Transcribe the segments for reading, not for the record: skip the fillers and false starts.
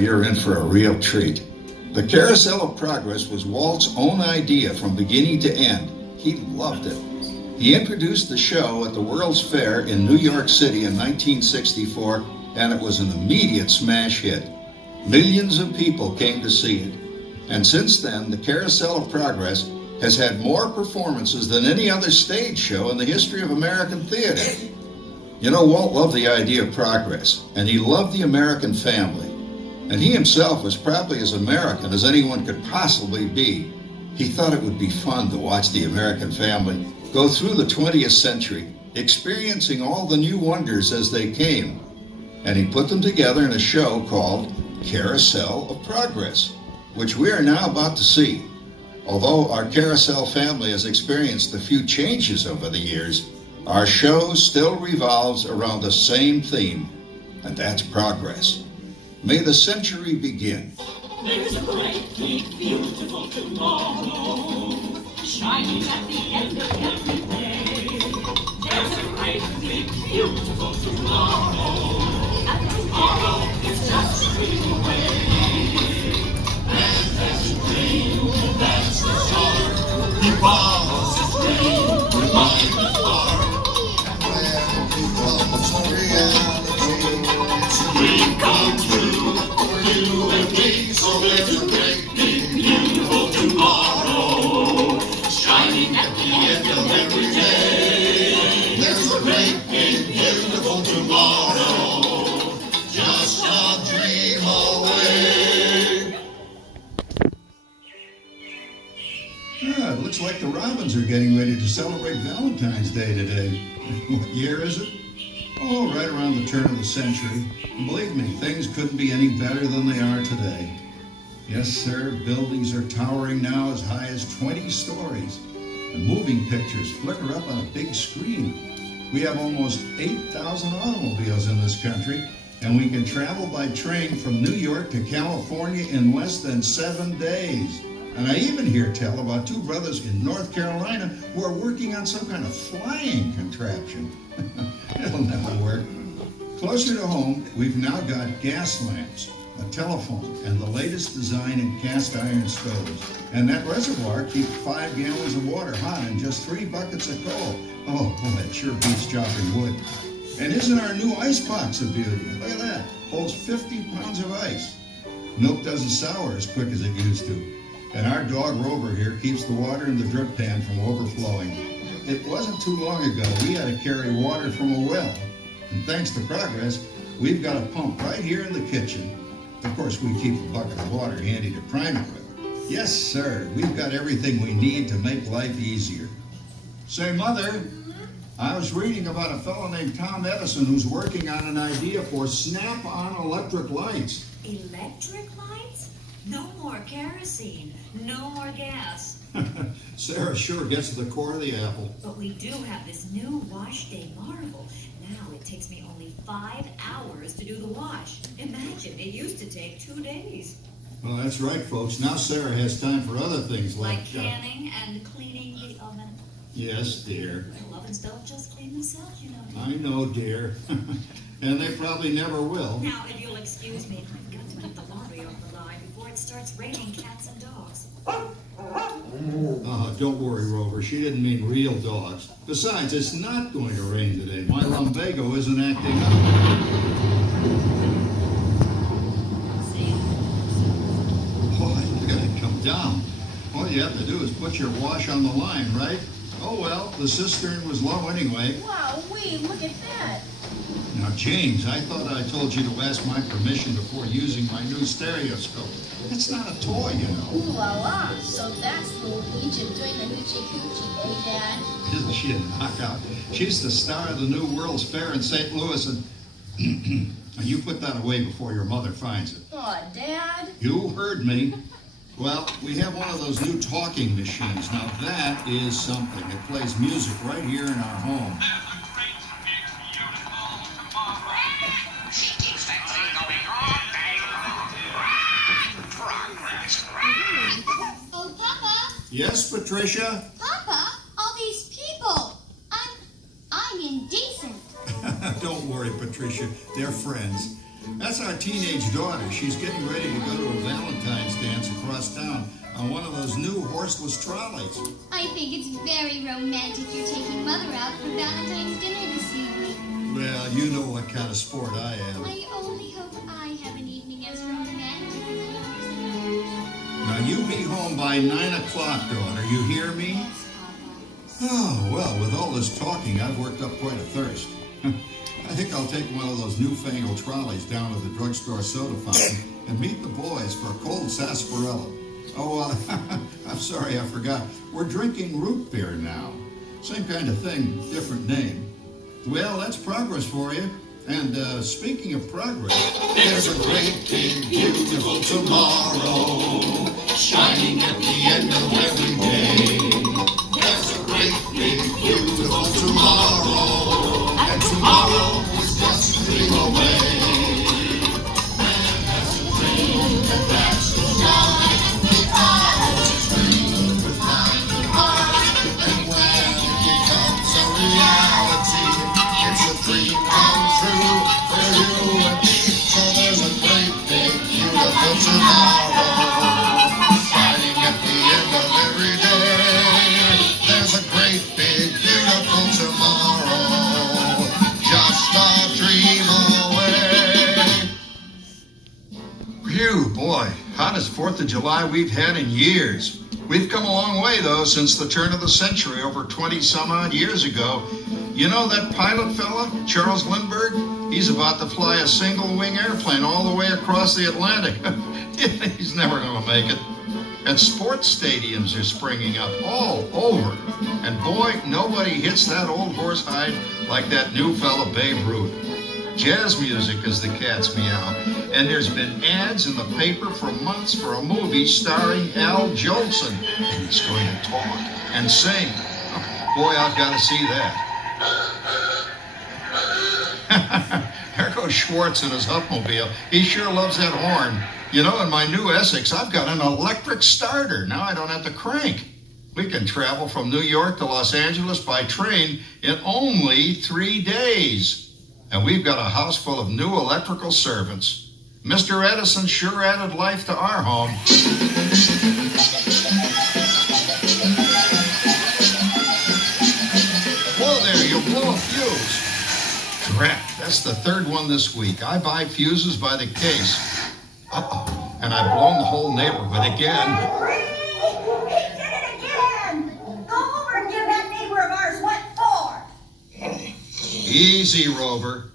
You're in for a real treat. The Carousel of Progress was Walt's own idea from beginning to end. He loved it. He introduced the show at the World's Fair in New York City in 1964, and it was an immediate smash hit. Millions of people came to see it. And since then, the Carousel of Progress has had more performances than any other stage show in the history of American theater. You know, Walt loved the idea of progress, and he loved the American family. And he himself was probably as American as anyone could possibly be. He thought it would be fun to watch the American family go through the 20th century, experiencing all the new wonders as they came. And he put them together in a show called Carousel of Progress, which we are now about to see. Although our Carousel family has experienced a few changes over the years, our show still revolves around the same theme, and that's progress. May the century begin. There's a bright, big, beautiful tomorrow, shining at the end of every day. There's a bright, big, beautiful tomorrow, and tomorrow is just a dream away. And there's a dream, that's the start. He follows his dream, with mind and heart. And when it becomes a reality, it's a dream come true for you and me. So there's a great, big, beautiful tomorrow, shining at the end of every day. There's a great, big, beautiful tomorrow, just a dream away. Yeah, it looks like the Robins are getting ready to celebrate Valentine's Day today. What year is it? Oh, right around the turn of the century. And believe me, things couldn't be any better than they are today. Yes, sir, buildings are towering now as high as 20 stories. And moving pictures flicker up on a big screen. We have almost 8,000 automobiles in this country, and we can travel by train from New York to California in less than 7 days. And I even hear tell about two brothers in North Carolina who are working on some kind of flying contraption. It'll never work. Closer to home, we've now got gas lamps, a telephone, and the latest design in cast iron stoves. And that reservoir keeps 5 gallons of water hot in just 3 buckets of coal. Oh, boy, it sure beats chopping wood. And isn't our new ice box a beauty? Look at that. Holds 50 pounds of ice. Milk doesn't sour as quick as it used to. And our dog Rover here keeps the water in the drip pan from overflowing. It wasn't too long ago we had to carry water from a well. And thanks to progress, we've got a pump right here in the kitchen. Of course, we keep a bucket of water handy to prime it with. Yes, sir, we've got everything we need to make life easier. Say, Mother, I was reading about a fellow named Tom Edison who's working on an idea for snap-on electric lights. Electric lights? No more kerosene, no more gas. Sarah sure gets to the core of the apple. But we do have this new wash day marvel. Now it takes me only 5 hours to do the wash. Imagine, it used to take 2 days. Well, that's right, folks. Now Sarah has time for other things Like canning and cleaning the oven. Yes, dear. Well, ovens don't just clean themselves, you know. I know, dear. And they probably never will. Now, if you'll excuse me, I've got to get the laundry off the line before it starts raining cats and dogs. Don't worry, Rover. She didn't mean real dogs. Besides, it's not going to rain today. My lumbago isn't acting up. Oh, you gotta come down. All you have to do is put your wash on the line, right? Oh, well, the cistern was low anyway. Wow, look at that. Now, James, I thought I told you to ask my permission before using my new stereoscope. It's not a toy, you know. Ooh la la. So that's little Egypt doing the hoochie coochie, eh, Dad? Isn't she a knockout? She's the star of the new World's Fair in St. Louis, and you put that away before your mother finds it. Aw, Dad. You heard me. Well, we have one of those new talking machines. Now, that is something. It plays music right here in our home. Oh, Papa! Yes, Patricia? Papa, all these people! I'm indecent. Don't worry, Patricia. They're friends. That's our teenage daughter. She's getting ready to go to a Valentine's dance across town on one of those new horseless trolleys. I think it's very romantic you're taking Mother out for Valentine's dinner this evening. Well, you know what kind of sport I am. I only hope I have an evening as romantic as yours. Now, you be home by 9 o'clock, daughter. You hear me? Yes, Papa. Oh, well, with all this talking, I've worked up quite a thirst. I think I'll take one of those newfangled trolleys down to the drugstore soda fountain and meet the boys for a cold sarsaparilla. Oh, I'm sorry, I forgot. We're drinking root beer now. Same kind of thing, different name. Well, that's progress for you. And speaking of progress, There's a great big beautiful tomorrow shining at the end of every day. There's a great big beautiful tomorrow, and tomorrow is just a dream away. Man has a dream and that's the joy. He follows his dream with mind and heart, and when it becomes a reality, it's a dream come true for you and me. So there's a great big beautiful tomorrow shining at the end of every day. There's a great big beautiful tomorrow, just a dream away. phew, boy, hottest 4th of July we've had in years. We've come a long way, though, since the turn of the century, over 20-some-odd years ago. You know that pilot fella, Charles Lindbergh? He's about to fly a single-wing airplane all the way across the Atlantic. He's never going to make it. And sports stadiums are springing up all over. And boy, nobody hits that old horse hide like that new fella Babe Ruth. Jazz music is the cat's meow. And there's been ads in the paper for months for a movie starring Al Jolson. And he's going to talk and sing. Boy, I've got to see that. There goes Schwartz in his Huffmobile. He sure loves that horn. You know, in my new Essex, I've got an electric starter. Now I don't have to crank. We can travel from New York to Los Angeles by train in only 3 days. And we've got a house full of new electrical servants. Mr. Edison sure added life to our home. Whoa there, you'll blow a fuse. Crap, that's the third one this week. I buy fuses by the case. Uh-oh, and I've blown the whole neighborhood again. He did it again! Go over and give that neighbor of ours what for! Easy, Rover.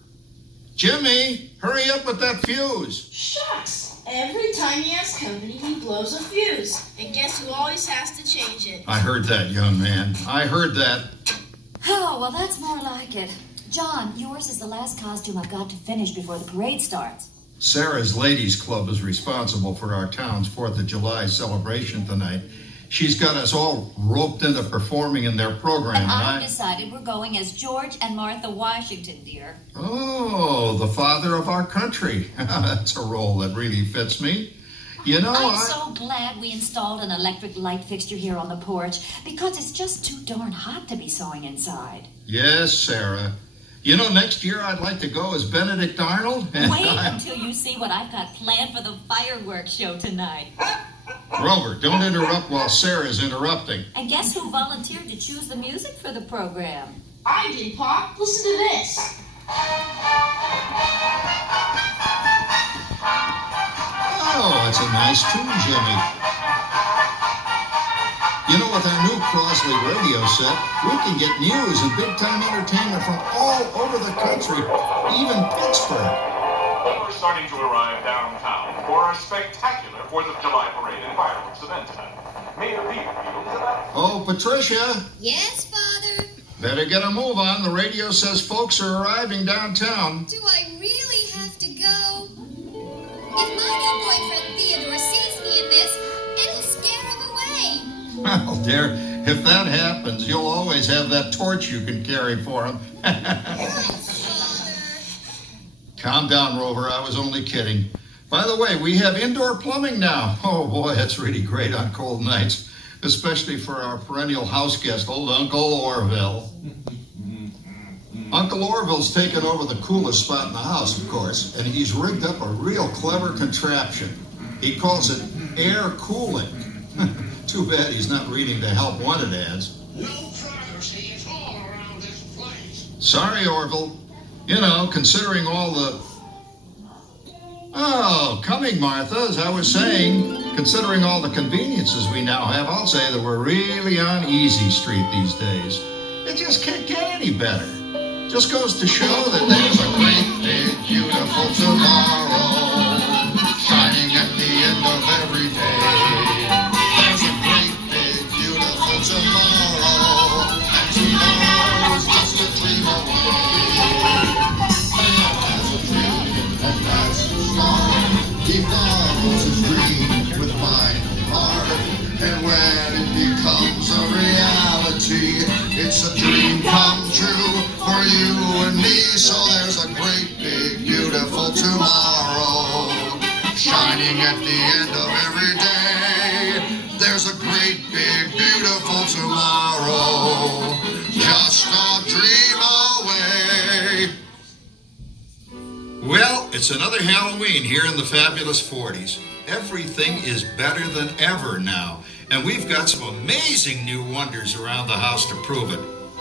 Jimmy, hurry up with that fuse. Shucks! Every time he has company, he blows a fuse. And guess who always has to change it? I heard that, young man. I heard that. Oh, well, that's more like it. John, yours is the last costume I've got to finish before the parade starts. Sarah's Ladies Club is responsible for our town's 4th of July celebration tonight. She's got us all roped into performing in their program. And I've decided we're going as George and Martha Washington, dear. Oh, the father of our country. That's a role that really fits me. You know, I'm so glad we installed an electric light fixture here on the porch because it's just too darn hot to be sewing inside. Yes, Sarah. You know, next year I'd like to go as Benedict Arnold. Wait until you see what I've got planned for the fireworks show tonight. Rover, don't interrupt while Sarah's interrupting. And guess who volunteered to choose the music for the program? I did, Pop. Listen to this. Oh, that's a nice tune, Jimmy. You know, with our new Crosley radio set, we can get news and big-time entertainment from all over the country, even Pittsburgh. We're starting to arrive downtown for our spectacular 4th of July parade and fireworks event tonight. Mayor Beaverfield is about... Oh, Patricia, Yes, Father? better get a move on. The radio says folks are arriving downtown. Do I really have to go? If my new boyfriend Theodore sees me in this, it'll scare him away. Well, dear, if that happens, you'll always have that torch you can carry for him. Calm down, Rover. I was only kidding. By the way, we have indoor plumbing now. Oh, boy, that's really great on cold nights, especially for our perennial house guest, old Uncle Orville. Uncle Orville's taken over the coolest spot in the house, of course, and he's rigged up a real clever contraption. He calls it air cooling. Too bad he's not reading the Help Wanted ads. No privacy at all around this place. Sorry, Orville. You know, considering all the... Oh, coming, Martha, as I was saying, considering all the conveniences we now have, I'll say that we're really on easy street these days. It just can't get any better. Just goes to show that there's a great, big, beautiful tomorrow shining at the end of every day. There's a great, big, beautiful tomorrow, and tomorrow's just a dream away. As a dream that passes on, he follows his dream with mind and heart, and when it becomes a reality, it's a dream come true for you and me. So there's a great, big, beautiful tomorrow shining at the end of every day. There's a great, big, beautiful tomorrow, just a dream away. Well, it's another Halloween here in the fabulous 40s. Everything is better than ever now, and we've got some amazing new wonders around the house to prove it.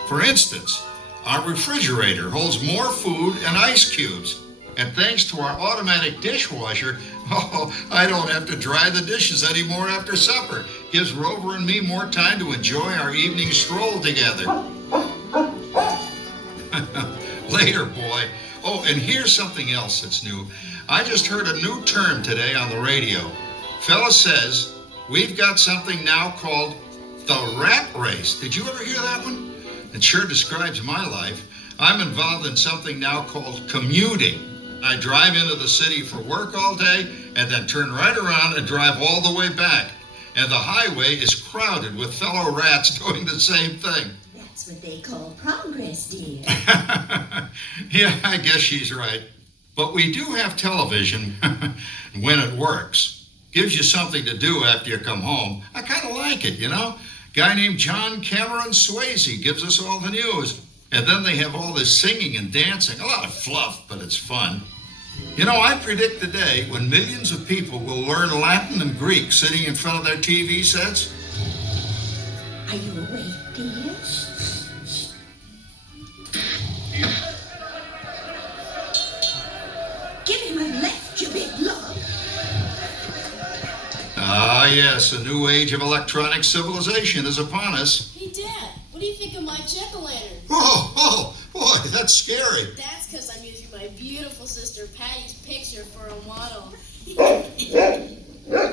For instance, our refrigerator holds more food and ice cubes. And thanks to our automatic dishwasher, I don't have to dry the dishes anymore after supper. Gives Rover and me more time to enjoy our evening stroll together. Later, boy. Oh, and here's something else that's new. I just heard a new term today on the radio. Fella says, we've got something now called the rat race. Did you ever hear that one? It sure describes my life. I'm involved in something now called commuting. I drive into the city for work all day and then turn right around and drive all the way back. And the highway is crowded with fellow rats doing the same thing. That's what they call progress, dear. Yeah, I guess she's right. But we do have television when it works. Gives you something to do after you come home. I kind of like it, you know? Guy named John Cameron Swayze gives us all the news. And then they have all this singing and dancing. A lot of fluff, but it's fun. You know, I predict the day when millions of people will learn Latin and Greek sitting in front of their TV sets. Are you awake, dear? Give him a left, you big love. Ah, yes, a new age of electronic civilization is upon us. Hey, Dad, what do you think of my jack-o'-lantern? Oh, boy, that's scary. That's because I'm using my beautiful sister Patty's picture for a model.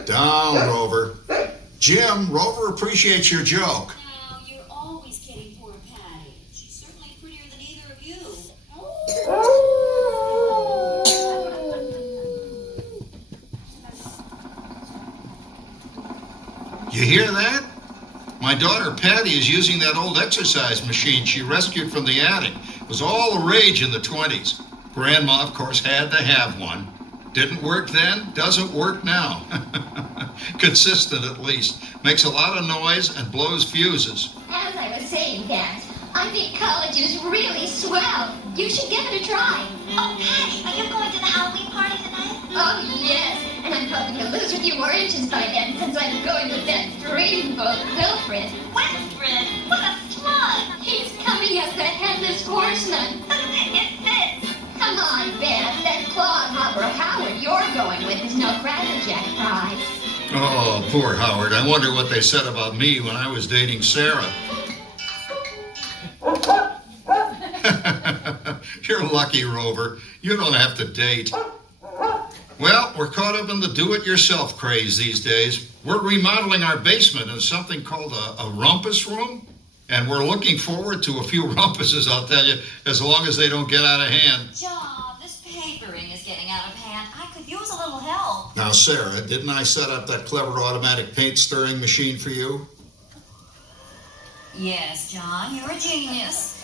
Down, Rover. Jim, Rover appreciates your joke. Now, you're always kidding poor Patty. She's certainly prettier than either of you. You hear that? My daughter Patty is using that old exercise machine she rescued from the attic. It was all the rage in the 20s. Grandma, of course, had to have one. Didn't work then, doesn't work now. Consistent, at least. Makes a lot of noise and blows fuses. As I was saying, Dad, I think college is really swell. You should give it a try. Oh, Patty, are you going to the Halloween party tonight? Oh, yes. And I'm hoping to lose a few more inches by then, since I'm going with that dreamboat Wilfred. Wilfred, what a smug! He's coming as the headless horseman. It fits. Come on, Beth. That clodhopper Howard you're going with is no Cracker Jack prize. Oh, poor Howard. I wonder what they said about me when I was dating Sarah. You're lucky, Rover. You don't have to date. Well, we're caught up in the do-it-yourself craze these days. We're remodeling our basement into something called a rumpus room. And we're looking forward to a few rumpuses, I'll tell you, as long as they don't get out of hand. John, this papering is getting out of hand. I could use a little help. Now, Sarah, didn't I set up that clever automatic paint stirring machine for you? Yes, John, you're a genius.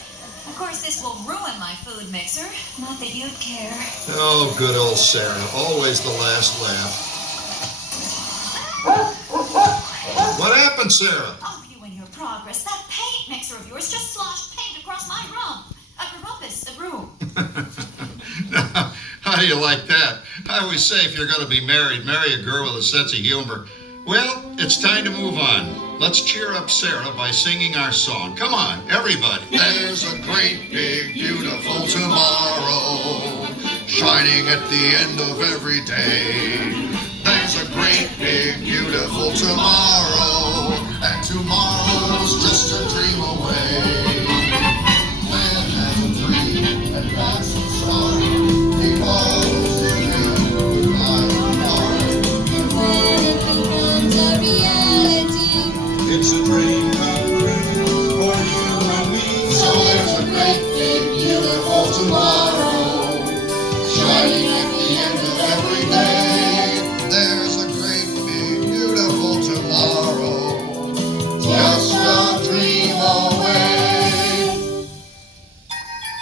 Of course, this will ruin my food mixer. Not that you'd care. Oh, good old Sarah. Always the last laugh. What happened, Sarah? Oh, you and your progress. That paint mixer of yours just sloshed paint across my rump. Rumpus. you like that. I always say if you're going to be married, marry a girl with a sense of humor. Well, it's time to move on. Let's cheer up Sarah by singing our song. Come on, everybody. There's a great, big, beautiful tomorrow, shining at the end of every day. There's a great, big, beautiful tomorrow, and tomorrow's just a dream away. Man has a dream, and that's the start. He follows the dream with my heart. And when it becomes a reality, It's a dream come true for you and me. So there's a great, big, beautiful tomorrow, shining at the end of every day. There's a great, big, beautiful tomorrow, just a dream away.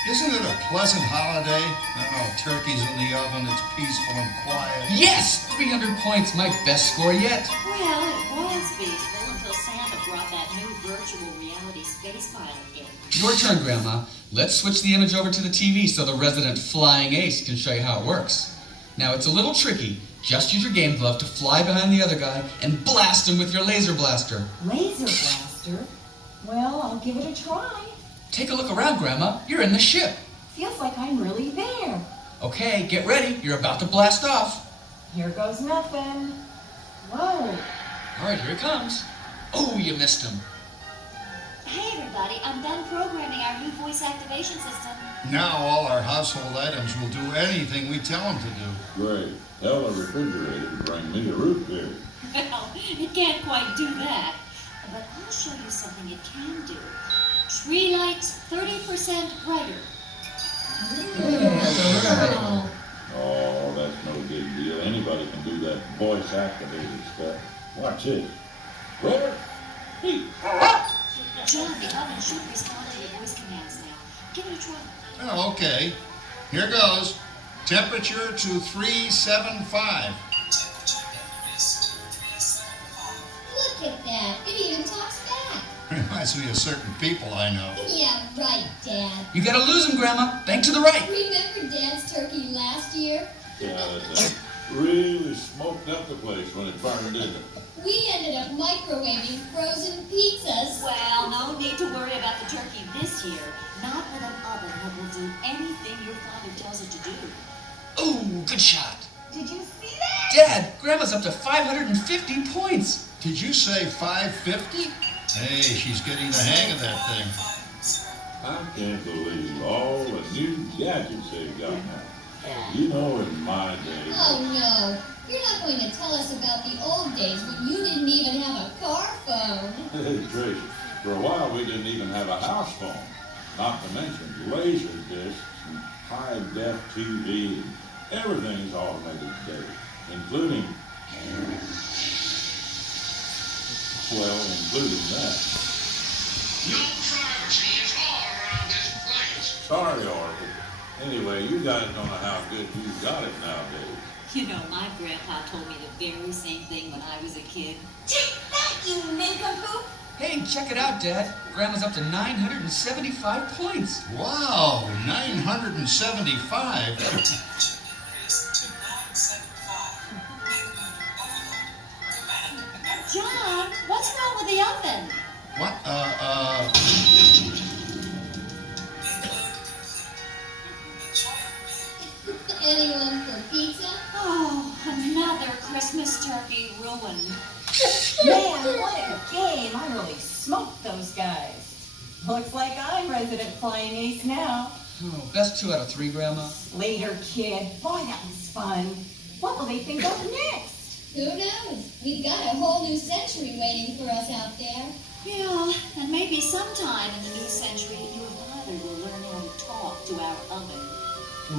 Isn't it a pleasant holiday? Oh, turkey's in the oven, it's peaceful and quiet. Yes! 300 points, my best score yet. Well, it was peaceful until Santa brought that new virtual reality space pilot in. Your turn, Grandma. Let's switch the image over to the TV so the resident flying ace can show you how it works. Now, it's a little tricky. Just use your game glove to fly behind the other guy and blast him with your laser blaster. Laser blaster? Well, I'll give it a try. Take a look around, Grandma. You're in the ship. Feels like I'm really there. Okay, get ready. You're about to blast off. Here goes nothing. Whoa. All right, here it comes. Oh, you missed him. Hey, everybody, I'm done programming our new voice activation system. Now all our household items will do anything we tell them to do. Great. Tell the refrigerator to bring me a root beer. Well, it can't quite do that. But I'll show you something it can do. Tree lights 30% brighter. Wow. Oh, that's no big deal. Anybody can do that voice-activated stuff. Watch this. Where? Hey. John, the oven should respond to your voice commands now. Give it a try. Oh, okay. Here goes. Temperature to 375. look at that. It even talks back. Reminds me of certain people I know. Yeah, right, Dad. You gotta lose him, Grandma. Bank to the right. Remember Dad's turkey last year? Yeah, that really smoked up the place when it burned, didn't it? We ended up microwaving frozen pizzas. Well, no need to worry about the turkey this year. Not with an oven that will do anything your father tells it to do. Ooh, good shot. Did you see that? Dad, Grandma's up to 550 points. Did you say 550? Hey, she's getting the hang of that thing. I can't believe all the new gadgets they've got now. You know, in my day. Oh, no. You're not going to tell us about the old days when you didn't even have a car phone. Hey, Tracy, for a while we didn't even have a house phone. Not to mention laser discs and high-def TV. Everything's automated today, including that. No privacy is all around this place. Sorry, Oracle. Anyway, you guys don't know how good you've got it nowadays. You know, my grandpa told me the very same thing when I was a kid. Take that, you nincompoop! Hey, check it out, Dad. Grandma's up to 975 points. Wow, 975? John, what's wrong with the oven? What? Anyone for pizza? Oh, another Christmas turkey ruined. Man, what a game. I really smoked those guys. Looks like I'm resident flying ace now. Oh, best 2 out of 3, Grandma. Later, kid. Boy, that was fun. What will they think of next? Who knows? We've got a whole new century waiting for us out there. Yeah, and maybe sometime in the new century, your father will learn how to talk to our oven.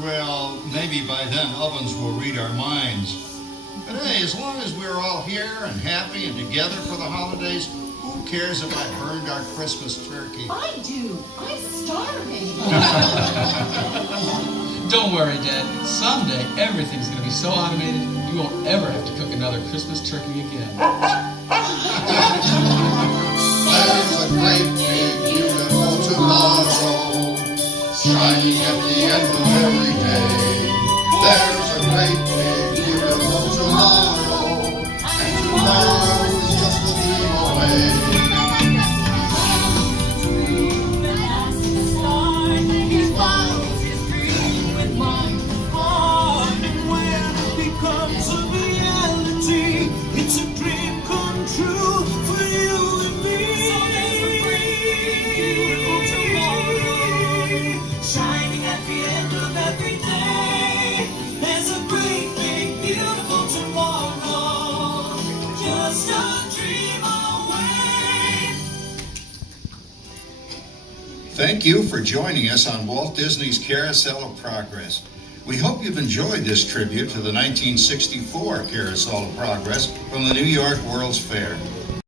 Well, maybe by then ovens will read our minds. But hey, as long as we're all here and happy and together for the holidays, who cares if I burned our Christmas turkey? I do. I'm starving. Don't worry, Dad. Someday, everything's going to be so automated, you won't ever have to cook another Christmas turkey again. There's a great big beautiful tomorrow, shining at the end of every day. There's great big beautiful tomorrow, and tomorrow's just a dream away. He follows his dream with my heart, and when it becomes a reality, it's a dream come true for you and me. So there's a great beautiful tomorrow, shining at the end of every day. There's a great big beautiful tomorrow, just a dream away. Thank you for joining us on Walt Disney's Carousel of Progress. We hope you've enjoyed this tribute to the 1964 Carousel of Progress from the New York World's Fair.